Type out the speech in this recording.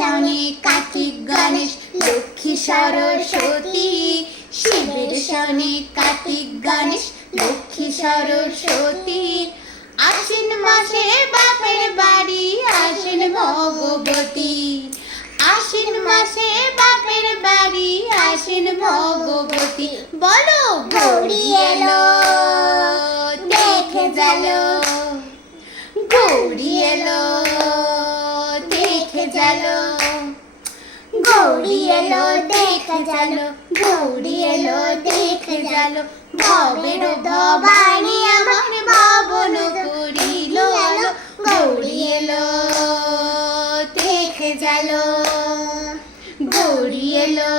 শাওনে কার্তিক গণেশ লক্ষ্মী সরস্বতী। শিবের শাওনে কার্তিক গণেশ লক্ষ্মী সরস্বতী। আশ্বিন মাসে বাপের বাড়ি আসেন ভগবতী। আশ্বিন মাসে বাপের বাড়ি আসেন ভগবতী। বলো গৌরী এলো দেখে গেলো, গৌরী এলো দেখে গেলো, গৌরী এলো দেখে গেলো, গৌরী এলো দেখে গেলো। ভবের ভবানী আমার ভবন করিল আলো, গৌরী এলো দেখে গেলো, গৌরী এলো